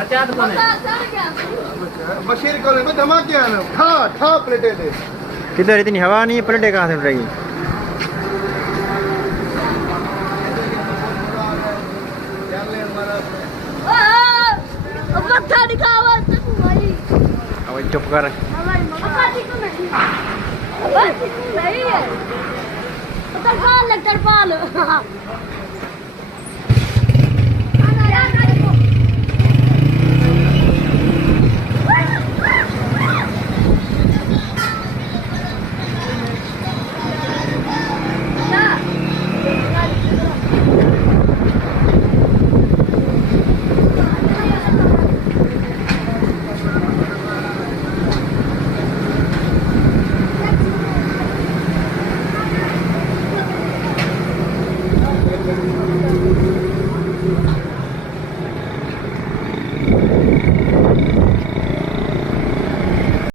बचा तो कौन है? बशीर कॉलेज में धमाके आना ठा ठा प्लेटे थे किधर इतनी हवा नहीं है, पलटे कहाँ से उठ रही? मत्था दिखावा भाई। अब चुप कर। नहीं है। तरपाल